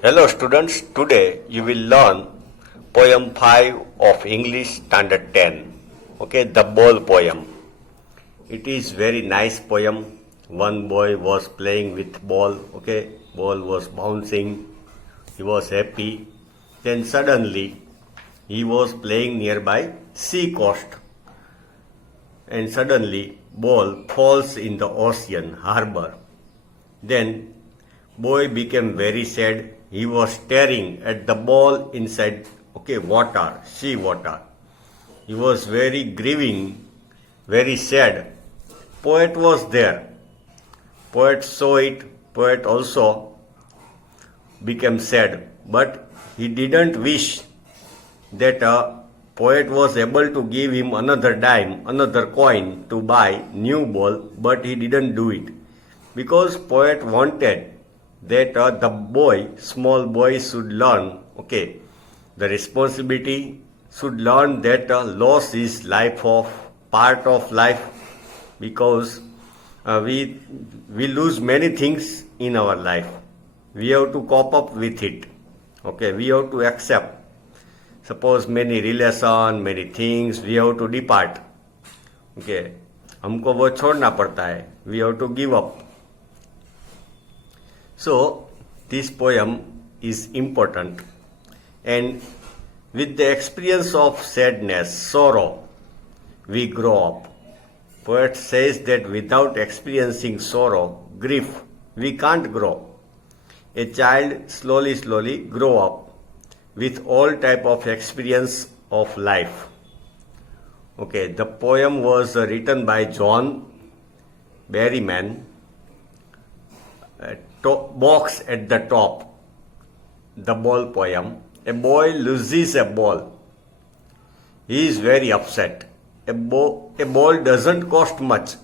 Hello students, today you will learn poem 5 of English standard 10. Okay, the ball poem. It is very nice poem. One boy was playing with ball, okay, ball was bouncing, he was happy. Then suddenly he was playing nearby sea coast and suddenly ball falls in the ocean harbor. Then boy became very sad. He was staring at the ball inside water, sea water. He was very grieving, very sad. Poet was there. Poet saw it. Poet also became sad. But he didn't wish that a poet was able to give him another dime, another coin to buy new ball, but he didn't do it because poet wanted that small boy should learn, the responsibility, should learn that loss is part of life, because we lose many things in our life. We have to cope up with it. Okay, we have to accept. Suppose many relation, many things, we have to depart. Okay, हमको वो छोड़ना पड़ता है. We have to give up. So, this poem is important, and with the experience of sadness, sorrow, we grow up. Poet says that without experiencing sorrow, grief, we can't grow. A child slowly grow up with all type of experience of life. Okay, the poem was written by John Berryman. Box at the top, the ball poem. A boy loses a ball. He is very upset. A ball doesn't cost much.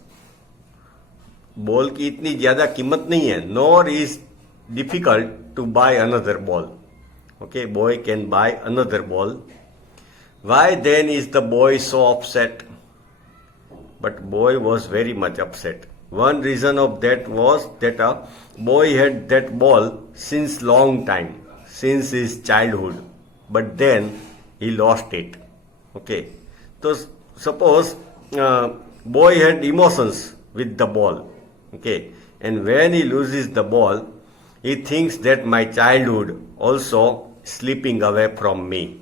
Ball की इतनी ज़्यादा कीमत नहीं है. Nor is difficult to buy another ball. Okay, boy can buy another ball. Why then is the boy so upset? But boy was very much upset. One reason of that was that a boy had that ball since long time, since his childhood, but then he lost it. Okay, so suppose boy had emotions with the ball. Okay, and when he loses the ball, he thinks that my childhood also slipping away from me.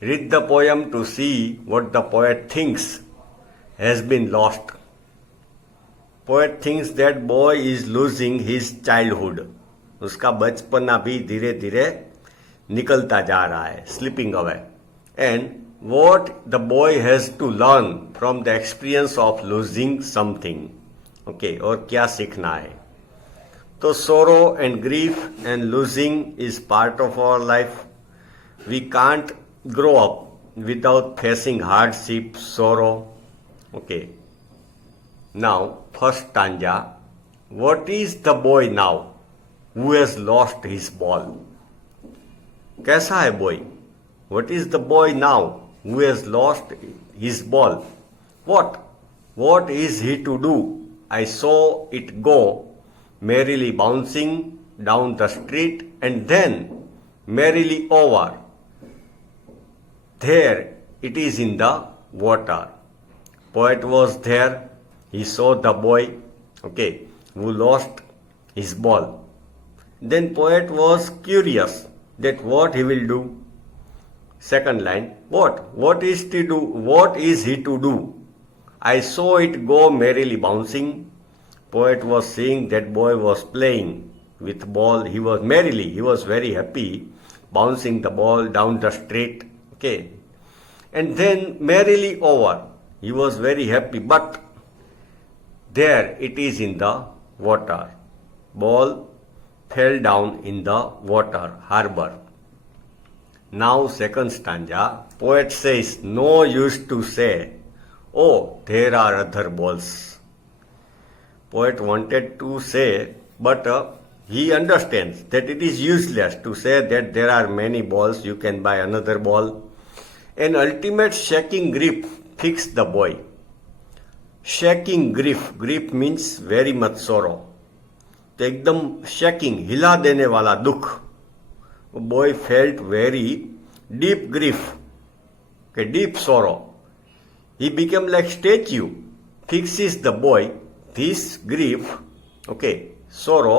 Read the poem to see what the poet thinks has been lost. Poet thinks that boy is losing his childhood. उसका बचपना भी धीरे धीरे निकलता जा रहा है, slipping away. And what the boy has to learn from the experience of losing something. Okay, और क्या सीखना है? तो sorrow and grief and losing is part of our life. We can't grow up without facing hardship, sorrow. Okay. Now, first stanza. What is the boy now who has lost his ball? कैसा है boy? What is the boy now who has lost his ball? What? What is he to do? I saw it go merrily bouncing down the street and then merrily over. There it is in the water. Poet was there. He saw the boy, who lost his ball. Then poet was curious that what he will do. Second line, what? What is he to do? What is he to do? I saw it go merrily bouncing. Poet was seeing that boy was playing with ball. He was very happy, bouncing the ball down the street. Okay. And then merrily over. He was very happy, but there it is in the water. Ball fell down in the water, harbor. Now second stanza, poet says, no use to say, oh, there are other balls. Poet wanted to say, but he understands that it is useless to say that there are many balls, you can buy another ball. An ultimate shaking grief fixed the boy. Shaking grief. Grief means very much sorrow. तो एकदम shaking, हिला देने वाला दुख. Boy felt very deep grief, के deep sorrow. He became like statue. Fixes the boy this grief, okay, sorrow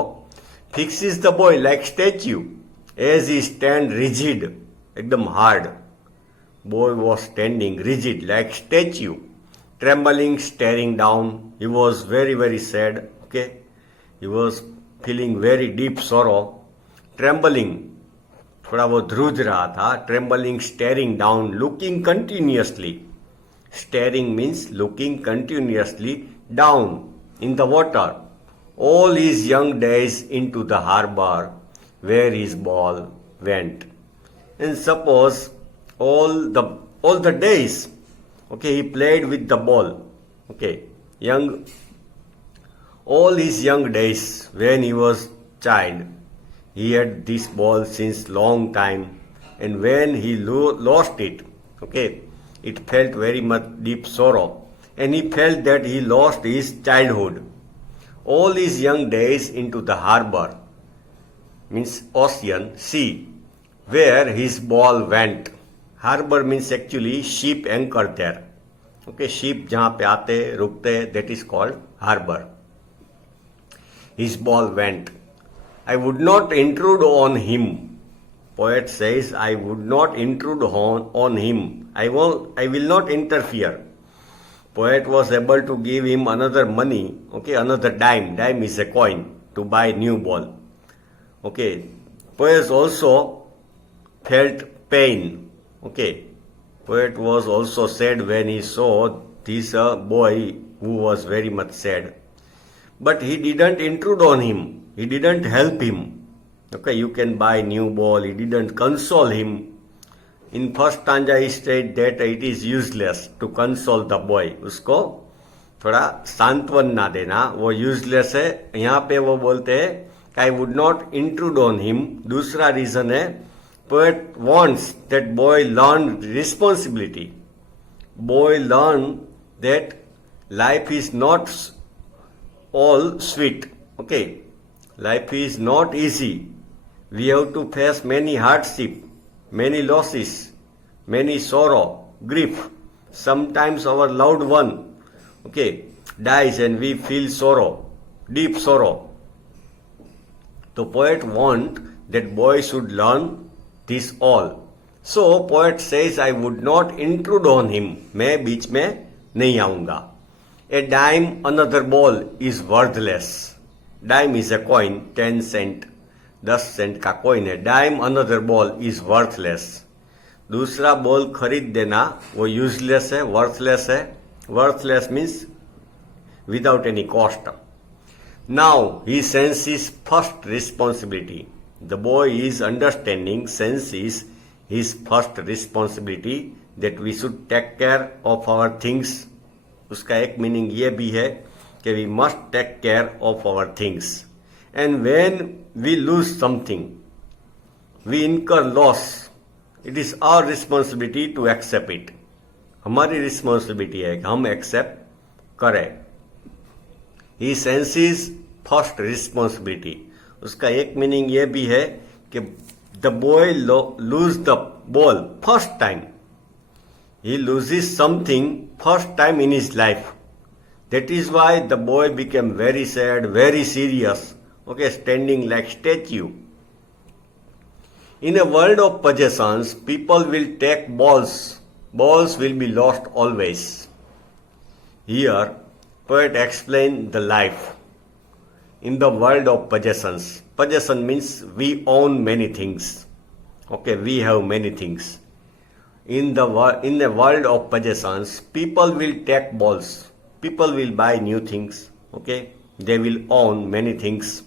fixes the boy like statue as he stand rigid, एकदम hard. Boy was standing rigid like statue, trembling, staring down. He was very, very sad. Okay, he was feeling very deep sorrow. Trembling, थोड़ा वो ध्रुज रहा था. Trembling, staring down, looking continuously. Staring means looking continuously down in the water. All his young days into the harbor where his ball went. And suppose all the days, okay, he played with the ball, okay, all his young days when he was child, he had this ball since long time, and when he lost it, okay, it felt very much deep sorrow, and he felt that he lost his childhood. All his young days into the harbor means ocean, sea, where his ball went. Harbour means actually ship anchor there. Okay, ship जहां पे आते रुकते, that is called harbour. His ball went. I would not intrude on him. Poet says I would not intrude on him. I will not interfere. Poet was able to give him another money, okay, another dime. Dime is a coin to buy new ball. Okay, poet also felt pain. Okay, poet was also sad when he saw this boy who was very much sad. But he didn't intrude on him. He didn't help him. Okay, you can buy new ball. He didn't console him. In first stanza he said that it is useless to console the boy. उसको थोड़ा सांत्वन ना देना, वो useless है. यहाँ पे वो बोलते हैं I would not intrude on him. दूसरा रीजन है, poet wants that boy learn responsibility. Boy learn that life is not all sweet. Okay, life is not easy. We have to face many hardship, many losses, many sorrow, grief. Sometimes our loved one, okay, dies and we feel sorrow, deep sorrow. The poet want that boy should learn this all. So poet says I would not intrude on him. मैं बीच में नहीं आऊंगा. A dime another ball is worthless. Dime is a coin, 10 cent, 10 Saint का coin है. Dime another ball is worthless. दूसरा ball खरीद देना वो यूजलेस है, वर्थलेस है. Worthless means without any cost. Now he senses first responsibility. The boy is understanding, senses his first responsibility that we should take care of our things. उसका एक meaning ये भी है कि we must take care of our things. And when we lose something, we incur loss. It is our responsibility to accept it. हमारी responsibility है कि हम एक्सेप्ट करें. He senses first responsibility. उसका एक मीनिंग ये भी है कि the boy lose the ball first time. He loses something first time in his life. That is why the boy became very sad, very serious. Okay, standing like statue. In a world of possessions, people will take balls. Balls will be lost always. Here, poet explain the life. In the world of possessions, possession means we own many things. Okay, we have many things. In the world of possessions, people will take balls. People will buy new things. Okay, they will own many things.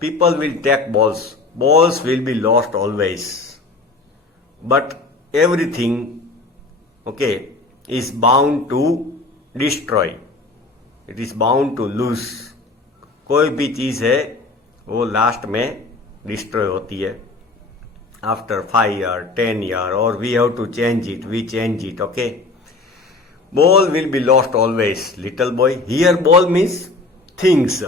People will take balls. Balls will be lost always. But everything, okay, is bound to destroy. It is bound to lose. कोई भी चीज है वो last में destroy होती है. After 5 years, 10 years, और we have to change it. We change it. Okay, ball will be lost always. Little boy, here ball means things.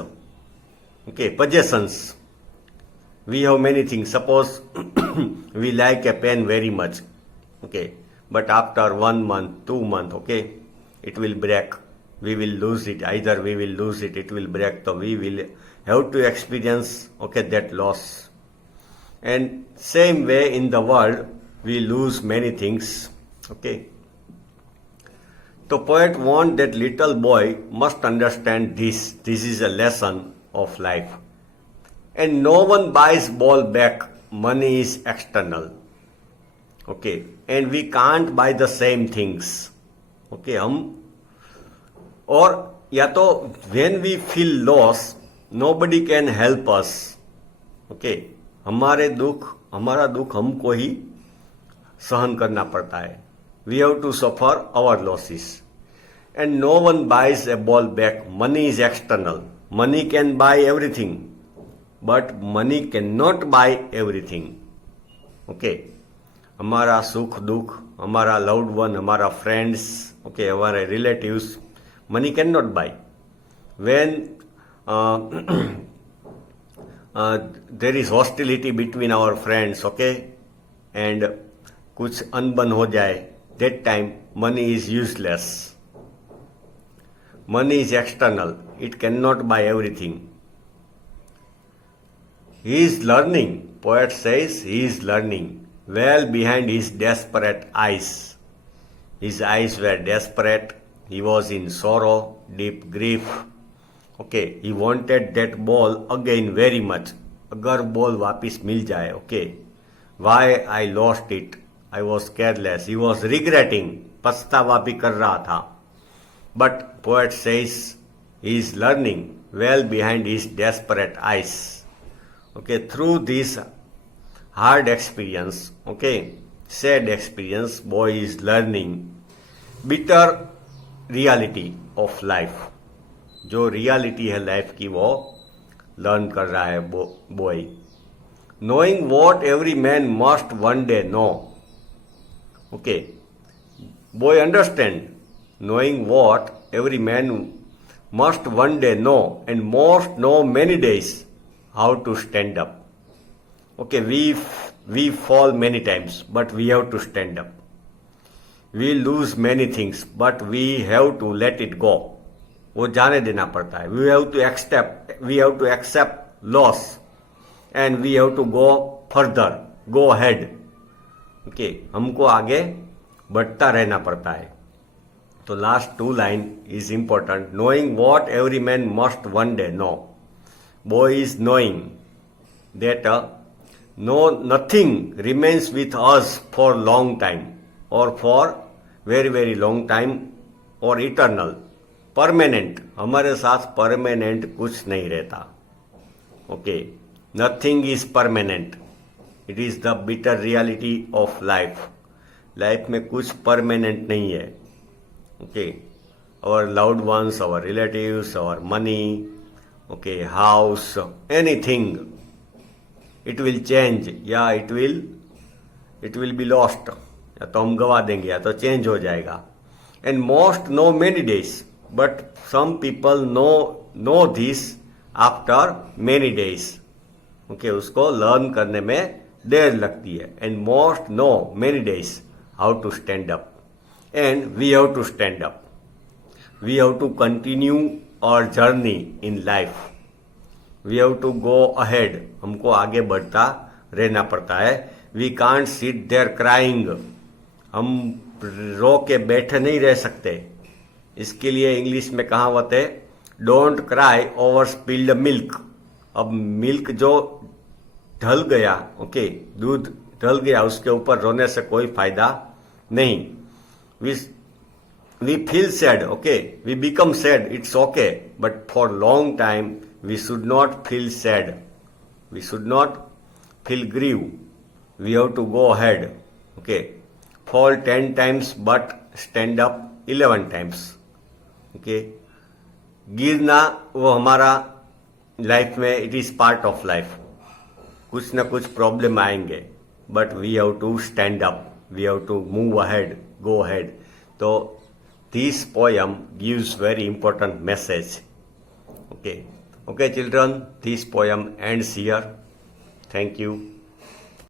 Okay, possessions. We have many things. Suppose we like a pen very much. Okay, but after 1 month, 2 months, okay, it will break. We will lose it. Either we will lose it, it will break. So we will have to experience, okay, that loss. And same way in the world, we lose many things. Okay. The poet wants that little boy must understand this. This is a lesson of life. And no one buys ball back. Money is external. Okay. And we can't buy the same things. Okay. Or या तो when we feel loss, nobody can help us. Okay. हमारा दुख हमको ही सहन करना पड़ता है. We have to suffer our losses. And no one buys a ball back. Money is external. Money can buy everything. But money cannot buy everything. Okay. हमारा सुख दुख, हमारा loved one, हमारा friends, okay, हमारे relatives, money cannot buy. When there is hostility between our friends, okay, and कुछ अनबन हो जाए, that time money is useless. Money is external. It cannot buy everything. He is learning. Poet says he is learning. Well behind his desperate eyes. His eyes were desperate. He was in sorrow, deep grief. Okay, he wanted that ball again very much. अगर ball वापिस मिल जाए, okay. Why I lost it? I was careless. He was regretting. पछतावा भी कर रहा था. But poet says he is learning well behind his desperate eyes. Okay, through this hard experience, okay, sad experience, boy is learning bitter reality of life. जो reality है life की वो learn कर रहा है boy. Knowing what every man must one day know. Okay, boy understand, knowing what every man must one day know, and must know many days how to stand up. Okay, we fall many times, but we have to stand up. We lose many things, but we have to let it go. वो जाने देना पड़ता है. We have to accept loss, and we have to go further, go ahead. Okay, हमको आगे बढ़ता रहना पड़ता है. तो last 2 line is important. Knowing what every man must one day know. Boy is knowing that nothing remains with us for long time, or for very very long time, or eternal, permanent. हमारे साथ permanent कुछ नहीं रहता. Okay, nothing is permanent. It is the bitter reality of life. Life में कुछ permanent नहीं है. Okay, our loved ones, our relatives, our money, okay, house, anything, it will change. या it will be lost. या तो हम गवा देंगे या तो चेंज हो जाएगा. And most know many days, but some people know this after many days. Okay, उसको learn करने में देर लगती है. And most know many days how to stand up. And we have to stand up. We have to continue our journey in life. We have to go ahead. हमको आगे बढ़ता रहना पड़ता है. We can't sit there crying. हम रो के बैठे नहीं रह सकते. इसके लिए इंग्लिश में कहावत है, don't cry over spilled milk. अब मिल्क जो ढल गया, ओके, दूध ढल गया, उसके ऊपर रोने से कोई फायदा नहीं. We feel sad, okay, we become sad, it's okay, but for long time we should not feel sad, we should not feel grief. We have to go ahead. Okay, fall 10 times but stand up 11 times. Okay, गिरना वो हमारा life में, it is part of life. कुछ ना कुछ problem आएंगे, but we have to stand up, we have to move ahead, go ahead. तो this poem gives very important message. Okay, Okay, children, this poem ends here. Thank you.